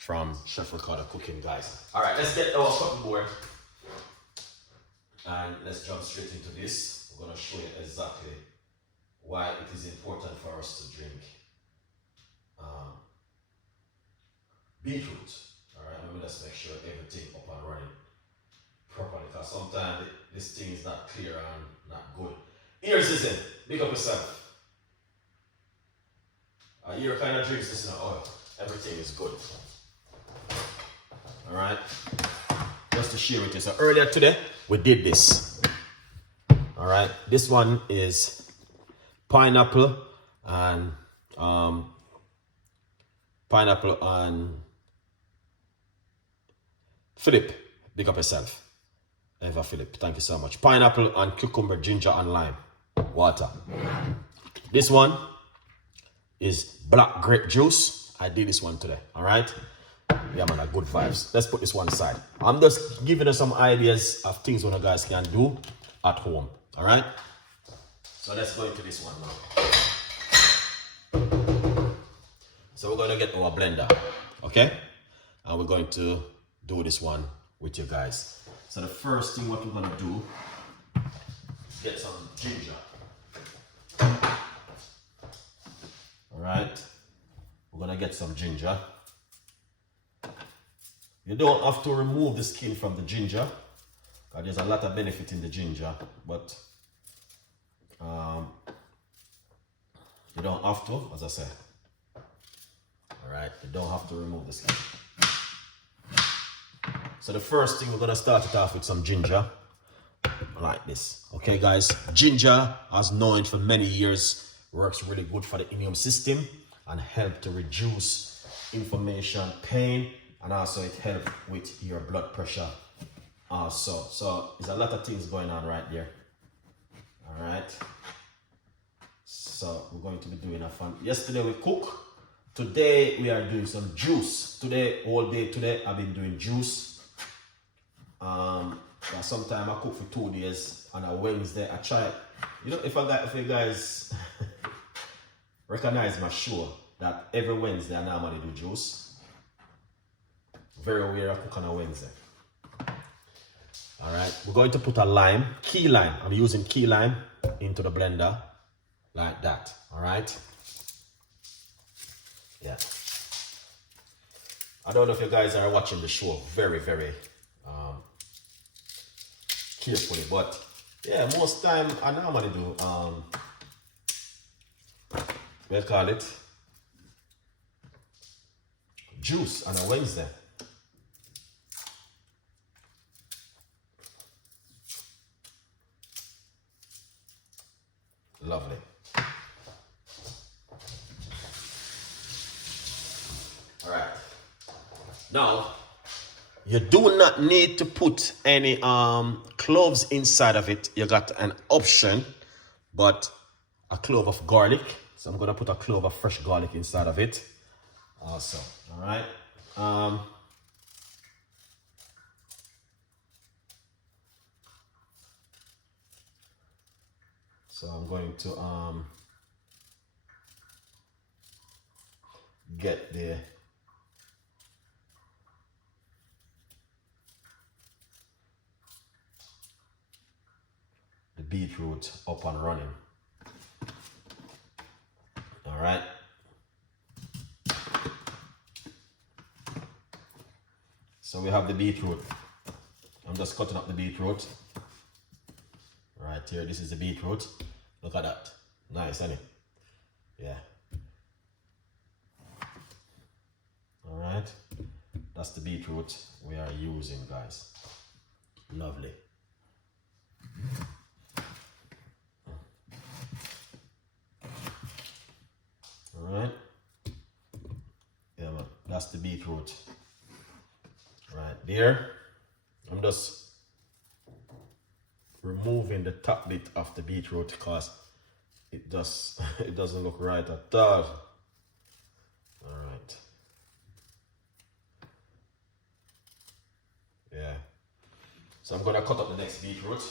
from Chef Ricardo Cooking, guys. All right, let's get our cutting board and let's jump straight into this. We're gonna show you exactly why it is important for us to drink beetroot. All right, let me just make sure everything up and running properly, because sometimes this thing is not clear and not good. Here's this in. Big up yourself. Here kind of drinks this in oil. Everything is good. All right, just to share with you. So earlier today we did this. All right, this one is pineapple and Philip. Big up yourself. Eva Philip, thank you so much. Pineapple and cucumber, ginger and lime water. This one is black grape juice. I did this one today. All right. Yeah, man, good vibes. Let's put this one aside. I'm just giving you some ideas of things what you guys can do at home. All right. So let's go into this one now. So we're going to get our blender, okay? And we're going to do this one with you guys. So the first thing what we're going to do is get some ginger. All right. We're going to get some ginger. You don't have to remove the skin from the ginger, because there's a lot of benefit in the ginger, but you don't have to, as I say. All right, you don't have to remove the skin. So the first thing, we're gonna start it off with some ginger, like this. Okay, guys, ginger, as known for many years, works really good for the immune system and help to reduce inflammation, pain, and also it helps with your blood pressure also. So there's a lot of things going on right there. All right. So we're going to be doing a fun. Yesterday we cook. Today we are doing some juice. Today, all day today, I've been doing juice. Sometimes I cook for 2 days. On a Wednesday, I try. You know, if you guys recognize my show, that every Wednesday I normally do juice. Very rare I cook on a Wednesday. All right, we're going to put a lime, key lime. I'm using key lime into the blender like that. All right. Yeah. I don't know if you guys are watching the show very carefully, but yeah, most time I normally do we'll call it juice on a Wednesday. Lovely. All right. Now, you do not need to put any cloves inside of it. You got an option, but a clove of garlic. So I'm gonna put a clove of fresh garlic inside of it. Awesome. All right. So I'm going to get the beetroot up and running. All right. So we have the beetroot. I'm just cutting up the beetroot. Right here, this is the beetroot. Look at that. Nice, isn't it? Yeah. All right. That's the beetroot we are using, guys. Lovely. All right. Yeah, man. That's the beetroot. Right there. I'm just removing the top bit of the beetroot because it doesn't look right at all. All right. Yeah. So I'm gonna cut up the next beetroot.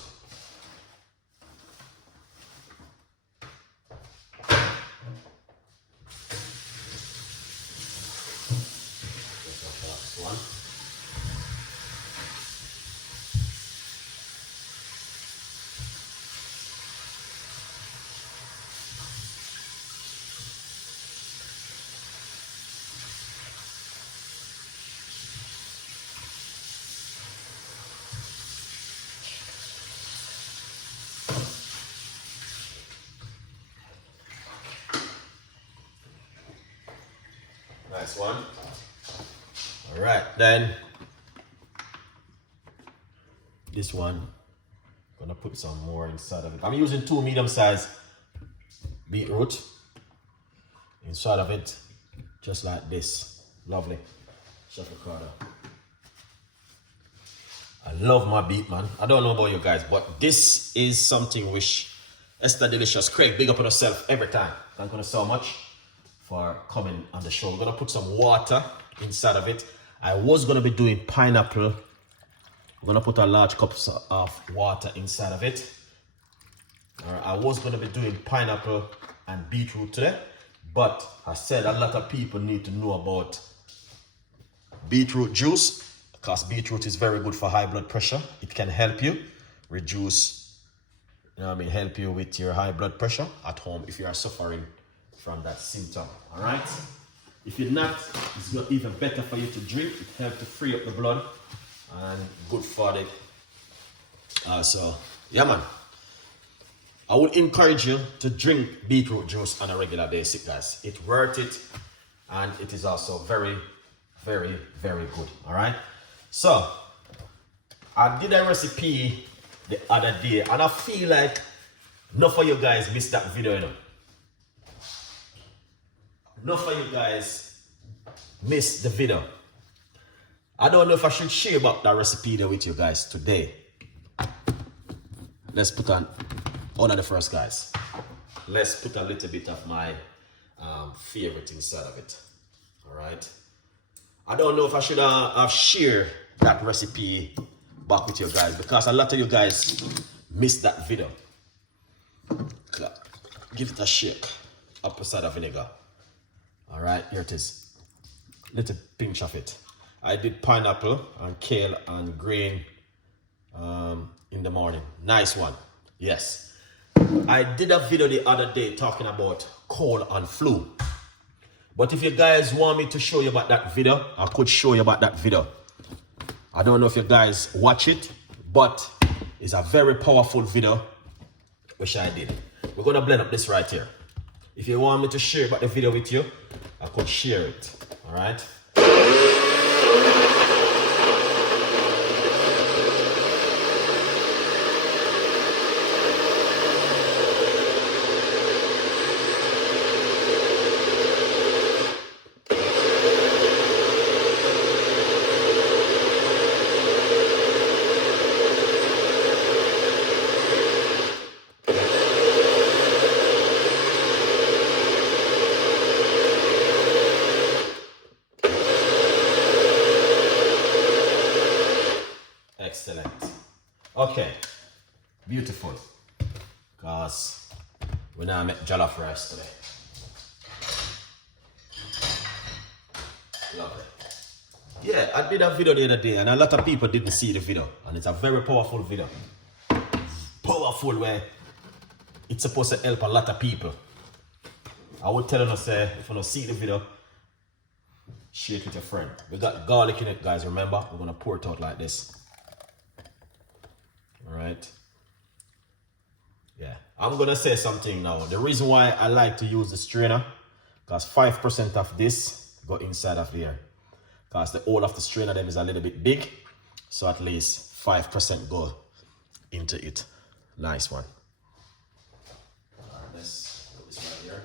one. Nice one. All right, then this one, gonna put some more inside of it. I'm using 2 medium-sized beetroot inside of it, just like this. Lovely. Chef Ricardo. I love my beet, man. I don't know about you guys, but this is something which Esther Delicious, Craig, big up on yourself every time. Thank you so much for coming on the show. We're gonna put some water inside of it. I was gonna be doing pineapple. I'm gonna put a large cup of water inside of it. All right, I was gonna be doing pineapple and beetroot today, but I said a lot of people need to know about beetroot juice, because beetroot is very good for high blood pressure. It can help you reduce, help you with your high blood pressure at home if you are suffering from that symptom. All right, if you're not, it's even better for you to drink. It helps to free up the blood and good for it. So yeah, man, I would encourage you to drink beetroot juice on a regular basis, guys. It's worth it, and it is also very, very, very good. All right, so I did a recipe the other day, and I feel like enough of you guys missed that video, you know. Enough of you guys missed the video. I don't know if I should share about that recipe there with you guys today. Let's put on one of the first, guys. Let's put a little bit of my favorite inside of it. All right. I don't know if I should have shared that recipe back with you guys, because a lot of you guys missed that video. Give it a shake. Apple cider vinegar. All right, here it is. Little pinch of it. I did pineapple and kale and green in the morning. Nice one. Yes. I did a video the other day talking about cold and flu. But if you guys want me to show you about that video, I could show you about that video. I don't know if you guys watch it, but it's a very powerful video which I did. We're gonna blend up this right here. If you want me to share about the video with you, I could share it. All right. Excellent. Okay, beautiful. Because we now make jollof rice today. Lovely. Yeah, I did a video the other day, and a lot of people didn't see the video, and it's a very powerful video. Powerful, where it's supposed to help a lot of people. I would tell you, say, if you don't see the video, share it with your friend. We got garlic in it, guys. Remember, we're gonna pour it out like this. All right. Yeah, I'm gonna say something now. The reason why I like to use the strainer, because 5% of this go inside of here, because the whole of the strainer them is a little bit big, so at least 5% go into it. Nice one. All right, let's put this right here.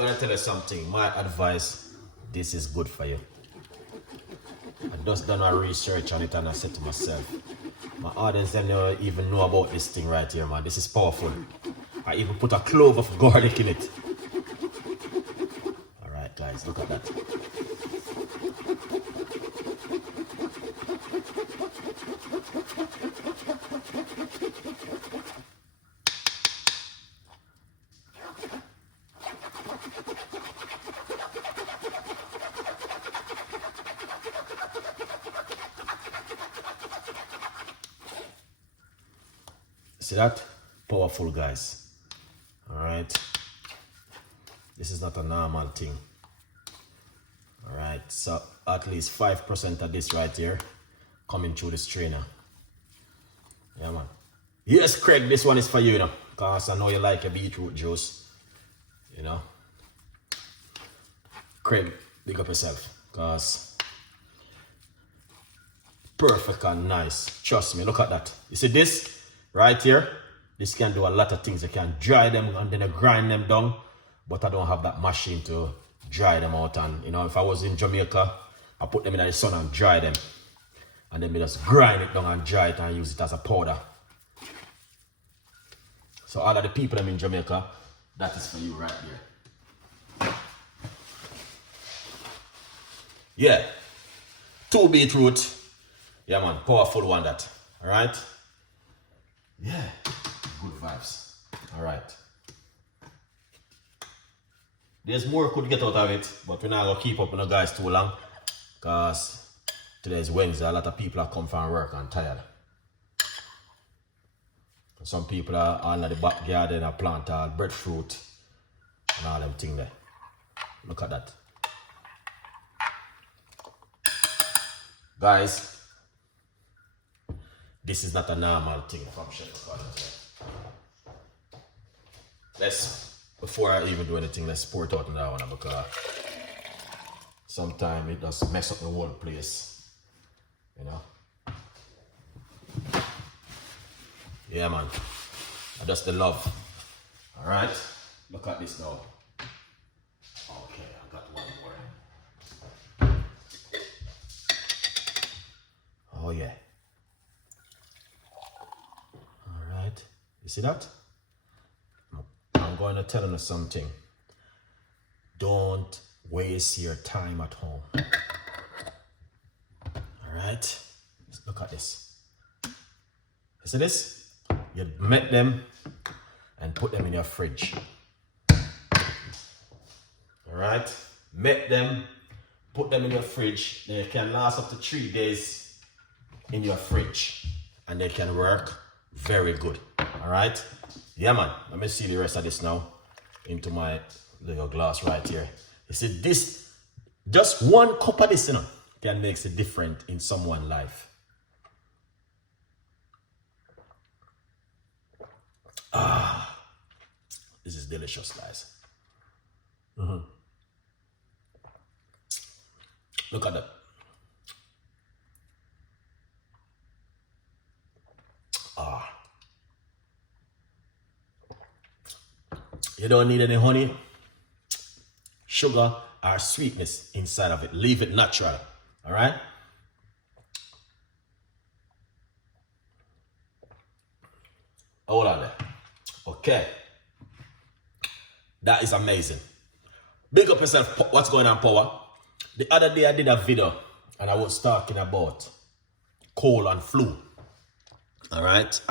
gonna tell you something. My advice, this is good for you. I just done my research on it and I said to myself, my audience they don't even know about this thing right here, man. This is powerful. I even put a clove of garlic in it. Alright guys, look at that. See that? Powerful, guys. Alright. This is not a normal thing. Alright, so at least 5% of this right here coming through the strainer. Yeah, man. Yes, Craig, this one is for you, you know. Because I know you like your beetroot juice. You know. Craig, big up yourself. Because perfect and nice. Trust me, look at that. You see this? Right here, this can do a lot of things. You can dry them and then you grind them down, but I don't have that machine to dry them out. And you know, if I was in Jamaica, I put them in the sun and dry them, and then we just grind it down and dry it and use it as a powder. So all of the people in Jamaica, that is for you right here. Yeah, 2 beetroot. Yeah man, powerful one that. All right. Yeah, good vibes. All right. There's more could get out of it, but we're not gonna keep up with the guys too long, cause today's Wednesday. A lot of people are come from work and tired. Some people are all in the backyard and plant all breadfruit and all them things there. Look at that, guys. This is not a normal thing from Chef Ricardo. Before I even do anything, let's pour it out in that one because sometimes it does mess up the whole place, you know. Yeah, man. That's the love. All right. Look at this now. Okay, I got one more. Oh yeah. You see that? I'm going to tell you something. Don't waste your time at home. Alright? Look at this. You see this? You make them and put them in your fridge. Alright? Make them, put them in your fridge. They can last up to 3 days in your fridge. And they can work very good. All right, yeah man, let me see the rest of this now into my little glass right here. You see this, just 1 cup of this, you know, can make a difference in someone's life. This is delicious, guys. Look at that. You don't need any honey, sugar, or sweetness inside of it. Leave it natural. All right? Hold on there. Okay. That is amazing. Big up yourself. What's going on, Power? The other day I did a video and I was talking about cold and flu. All right?